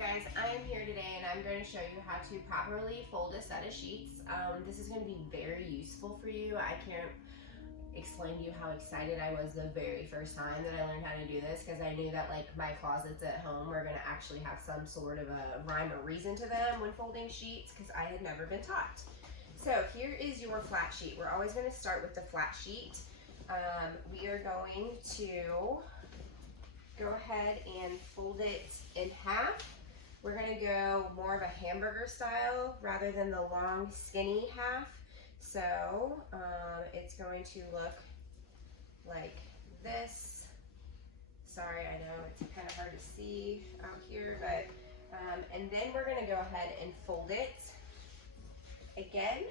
guys, I am here today and I'm going to show you how to properly fold a set of sheets. This is going to be very useful for you. I can't explain to you how excited I was the very first time that I learned how to do this, because I knew that like my closets at home were going to actually have some sort of a rhyme or reason to them when folding sheets, because I had never been taught. So here is your flat sheet. We're always going to start with the flat sheet. We are going to go ahead and fold it in half. We're going to go more of a hamburger style rather than the long skinny half. So it's going to look like this. Sorry, I know it's kind of hard to see out here, but and then we're going to go ahead and fold it again,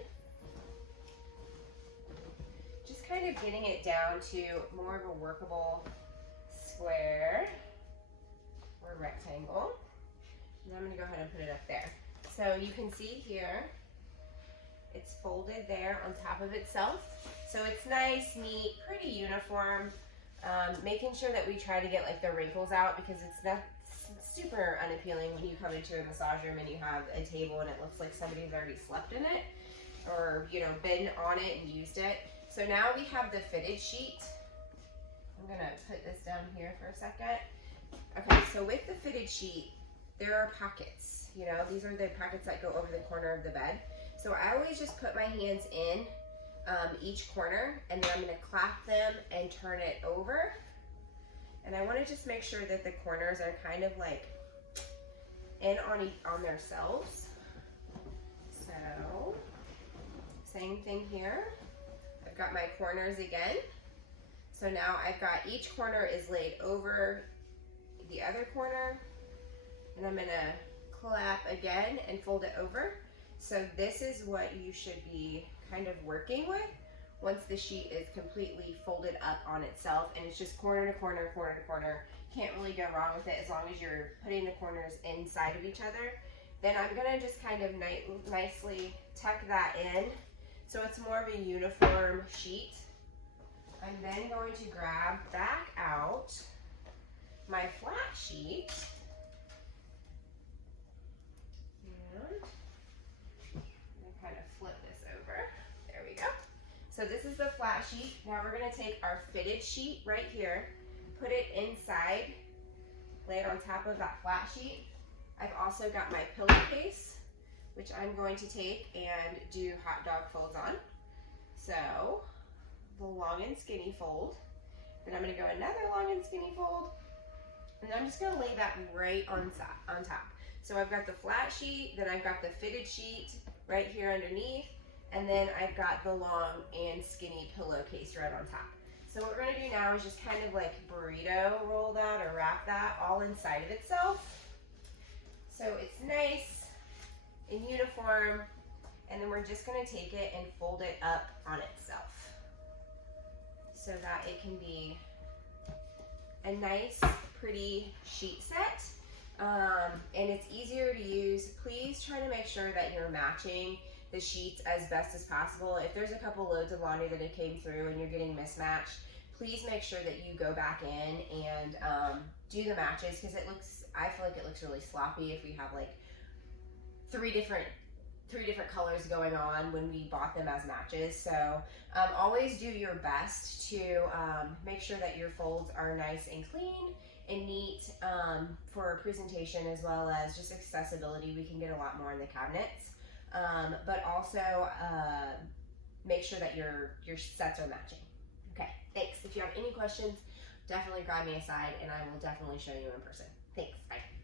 just kind of getting it down to more of a workable square or rectangle. And I'm going to go ahead and put it up there. So you can see here, it's folded there on top of itself. So it's nice, neat, pretty uniform. Making sure that we try to get like the wrinkles out, because it's not super unappealing when you come into a massage room and you have a table and it looks like somebody's already slept in it or, you know, been on it and used it. So now we have the fitted sheet. I'm gonna put this down here for a second. Okay, so with the fitted sheet, there are pockets. You know, these are the pockets that go over the corner of the bed. So I always just put my hands in each corner, and then I'm gonna clasp them and turn it over. And I wanna just make sure that the corners are kind of like in on themselves. So, same thing here. I've got my corners again. So now I've got each corner is laid over the other corner, and I'm gonna clap again and fold it over. So this is what you should be kind of working with once the sheet is completely folded up on itself, and it's just corner to corner, corner to corner. Can't really go wrong with it as long as you're putting the corners inside of each other. Then I'm gonna just kind of nicely tuck that in so it's more of a uniform sheet. I'm then going to grab back out my flat sheet and kind of flip this over. There we go. So this is the flat sheet. Now we're going to take our fitted sheet right here, put it inside, lay it on top of that flat sheet. I've also got my pillowcase, which I'm going to take and do hot dog folds on. So the long and skinny fold. Then I'm going to go another long and skinny fold, and I'm just going to lay that right on top. So I've got the flat sheet, then I've got the fitted sheet right here underneath, and then I've got the long and skinny pillowcase right on top. So what we're going to do now is just kind of like burrito roll that or wrap that all inside of itself. So it's nice and uniform, and then we're just going to take it and fold it up on itself so that it can be a nice, pretty sheet set. And it's easier to use. Please try to make sure that you're matching the sheets as best as possible. If there's a couple loads of laundry that it came through and you're getting mismatched, please make sure that you go back in and do the matches, because I feel like it looks really sloppy if we have like three different colors going on when we bought them as matches. So always do your best to make sure that your folds are nice and clean and neat for presentation, as well as just accessibility. We can get a lot more in the cabinets, but also make sure that your sets are matching. Okay, thanks. If you have any questions, definitely grab me aside and I will definitely show you in person. Thanks, bye.